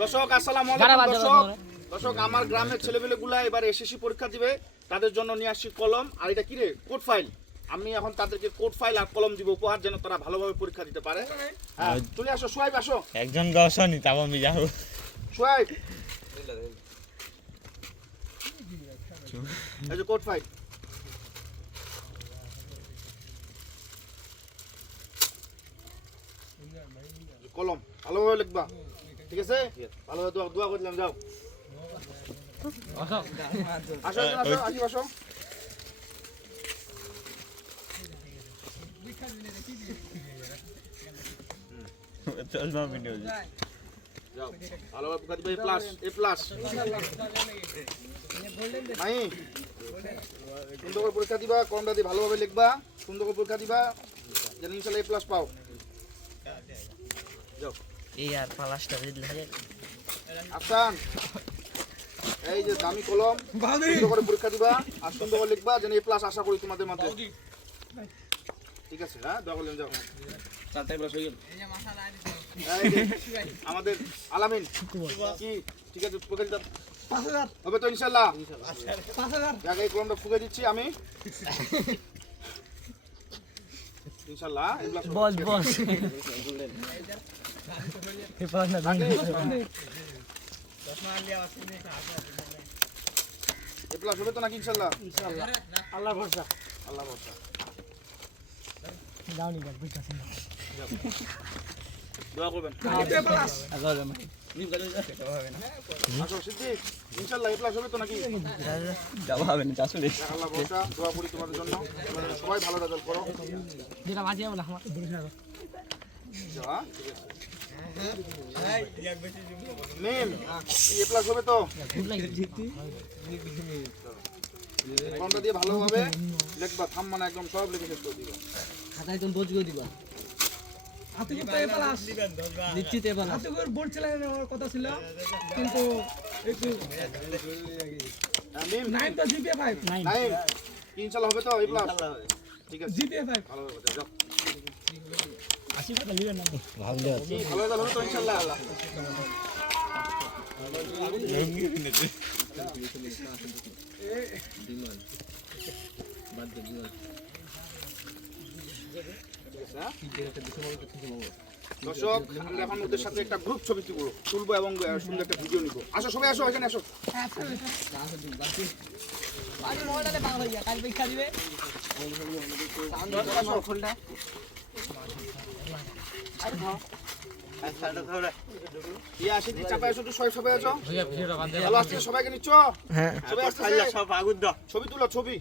দর্শক আসসালামু আলাইকুম। দর্শক আমার গ্রামের ছেলেপেলেগুলা এবার এসএসসি পরীক্ষা দিবে, তাদের জন্য নিয়ে আসছি কলম আর এটা কি রে কোড ফাইল। আমি এখন তাদেরকে কোড ফাইল আর কলম দিব উপহার, যেন তারা ভালোভাবে পরীক্ষা দিতে পারে। হ্যাঁ চলে আসো সোহাইব, আসো। একজন দর্শনই তাও আমি যাবো। সোহাইব এই যে কোড ফাইল, কলম ভালোভাবে লিখবা, ঠিক আছে? ভালোভাবে দোয়া করে দিলাম, যাও। আসো আসো আসো আসো। চল না ভিডিও যাও ভালোভাবে পরীক্ষা দিবে, এ প্লাস নাই সুন্দর করে পরীক্ষা দিবা, কমটা দিয়ে ভালোভাবে লিখবা, সুন্দর করে পরীক্ষা দিবা, যেন ইনশাআল্লাহ এ প্লাস পাও। যাও এই আর পালাসটা দিলে আসান, এই যে দামি কলম, সুন্দর করে পরীক্ষা দিবা আর সুন্দর করে লিখবা, যেন এ প্লাস আশা করি তোমাদের মাঝে, ঠিক আছে? হ্যাঁ দোয়া করলেন, যাও। আমাদের আলামিন কি ঠিক আছে, পরীক্ষা দিতে 5000 হবে তো ইনশাআল্লাহ? 5000 জায়গা এই কলমটা ফুকে দিচ্ছি আমি ইনশাআল্লাহ। বস বস এই পাস না ভাঙ এ প্লাস হবে তো নাকি ইনশাআল্লাহ? ইনশাআল্লাহ আল্লাহ ভরসা। আল্লাহ ভরসা। দাওনি গাল বুঝতাছ না দোয়া করবেন। এ প্লাস আগালে ভাই আসো সিদ্দিক, ইনশাআল্লাহ এ প্লাস হবে তো নাকি? যাওয়া হবে না আসলে। আল্লাহ ভরসা, দোয়া করি তোমাদের জন্য, তোমরা সবাই ভালো রেজাল্ট করো। যেটা বাজিয়া বলা আমার বুঝা যা নিন এ প্লাস হবে তো? ভুল লাগে কলমটা দিয়ে ভালোভাবে লিখবা, থাম মানে একদম সব লিখে শেষ করে দিবা। খাতায় তুমি বোঝ করে দিবা হাতে করতে প্লাস নিশ্চিত এবার হাতে করে বোর্ড চালানোর কথা ছিল, কিন্তু একটু নিন নাইন তো জিপিএ 5 নাই নাইম ইনশাআল্লাহ হবে তো এ প্লাস? ঠিক আছে জিপিএ 5 ভালো হবে, যাও। 80 টাকা লিবেন না ভালো কি ভালো রেজাল্ট হবে তো ইনশাআল্লাহ? দর্শক আমরা এখন ওদের সাথে একটা গ্রুপ ছবি তুলবো এবং সুন্দর একটা ভিডিও নিবো। আসো সবাই আসো, এখানে আসো। আজ মোবাইলটাতে বাংলা হইয়া কাল পরীক্ষা দিবে খোলটা ইয়ে আসি দি চাপায় এসো, সবাই আছো। ভালো আজকে সবাইকে নিচ্ছ? হ্যাঁ সবাই আসছে, ছবি তুলো, ছবি।